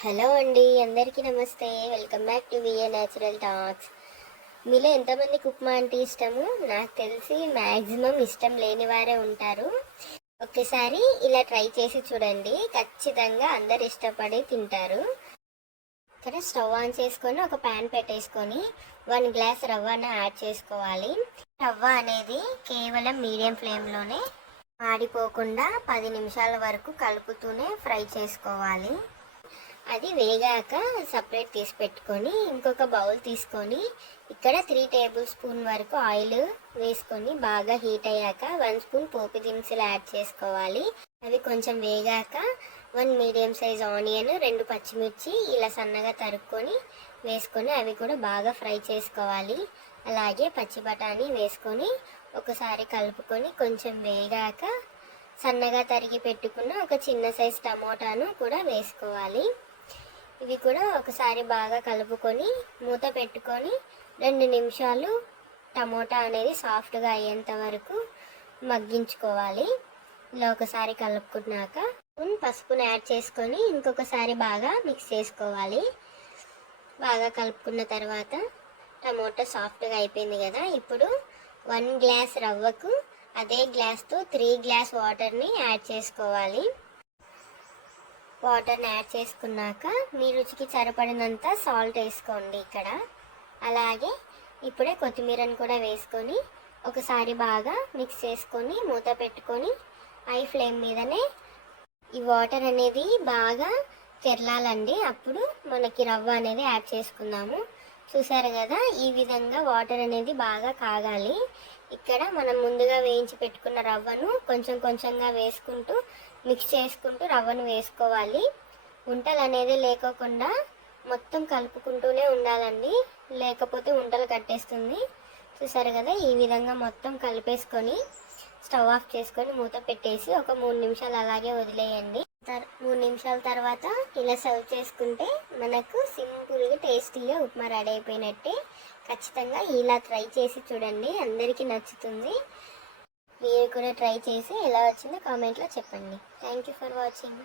Hello అండి అందరికీ నమస్తే. Welcome back to VA Natural Talks మీలో ఎంతమందికి ఉప్మా అంటే ఇష్టము? నాకు తెలిసి మ్యాక్సిమం ఇష్టం లేని వారే ఉంటారు. ఒకసారి ఇలా ట్రై చేసి చూడండి. ఖచ్చితంగా అందరు ఇష్టపడి తింటారు. ఇక్కడ స్టవ్ ఆన్ చేసుకొని ఒక ప్యాన్ పెట్టేసుకొని వన్ గ్లాస్ రవ్వను యాడ్ చేసుకోవాలి. రవ్వ అనేది కేవలం మీడియం ఫ్లేమ్లోనే మాడిపోకుండా పది నిమిషాల వరకు కలుపుతూనే ఫ్రై చేసుకోవాలి. అది వేగాక సపరేట్ తీసి పెట్టుకొని ఇంకొక బౌల్ తీసుకొని ఇక్కడ త్రీ టేబుల్ స్పూన్ వరకు ఆయిల్ వేసుకొని బాగా హీట్ అయ్యాక వన్ స్పూన్ పోపు దినుసులు యాడ్ చేసుకోవాలి. అవి కొంచెం వేగాక వన్ మీడియం సైజ్ ఆనియన్ రెండు పచ్చిమిర్చి ఇలా సన్నగా తరుక్కొని వేసుకొని అవి కూడా బాగా ఫ్రై చేసుకోవాలి. అలాగే పచ్చి బఠానీ వేసుకొని ఒకసారి కలుపుకొని కొంచెం వేగాక సన్నగా తరిగి పెట్టుకున్న ఒక చిన్న సైజ్ టమోటాను కూడా వేసుకోవాలి. ఇవి కూడా ఒకసారి బాగా కలుపుకొని మూత పెట్టుకొని రెండు నిమిషాలు టమోటా అనేది సాఫ్ట్గా అయ్యేంత వరకు మగ్గించుకోవాలి. ఇలా ఒకసారి కలుపుకున్నాక పసుపును యాడ్ చేసుకొని ఇంకొకసారి బాగా మిక్స్ చేసుకోవాలి. బాగా కలుపుకున్న తర్వాత టమోటా సాఫ్ట్గా అయిపోయింది కదా ఇప్పుడు వన్ గ్లాస్ రవ్వకు అదే గ్లాస్తో త్రీ గ్లాస్ వాటర్ని యాడ్ చేసుకోవాలి. వాటర్ని యాడ్ చేసుకున్నాక మీ రుచికి సరిపడినంత సాల్ట్ వేసుకోండి ఇక్కడ. అలాగే ఇప్పుడే కొత్తిమీరని కూడా వేసుకొని ఒకసారి బాగా మిక్స్ చేసుకొని మూత పెట్టుకొని హై ఫ్లేమ్ మీదనే ఈ వాటర్ అనేది బాగా తెరలాలండి అప్పుడు మనకి రవ్వ అనేది యాడ్ చేసుకుందాము. చూసారు కదా? ఈ విధంగా వాటర్ అనేది బాగా కాగాలి. ఇక్కడ మనం ముందుగా వేయించి పెట్టుకున్న రవ్వను కొంచెం కొంచెంగా వేసుకుంటూ మిక్స్ చేసుకుంటూ రవ్వను వేసుకోవాలి. ఉంటలు అనేది లేకోకుండా మొత్తం కలుపుకుంటూనే ఉండాలండి. లేకపోతే ఉంటలు కట్టేస్తుంది. చూసారు కదా ఈ విధంగా మొత్తం కలిపేసుకొని స్టవ్ ఆఫ్ చేసుకొని మూత పెట్టేసి ఒక మూడు నిమిషాలు అలాగే వదిలేయండి. మూడు నిమిషాల తర్వాత ఇలా సర్వ్ చేసుకుంటే మనకు సింపుల్గా టేస్టీగా ఉప్మా రెడీ అయిపోయినట్టే. ఖచ్చితంగా ఇలా ట్రై చేసి చూడండి. అందరికీ నచ్చుతుంది. మీరు కూడా ట్రై చేసి ఎలా వచ్చిందో కామెంట్లో చెప్పండి. Thank you for watching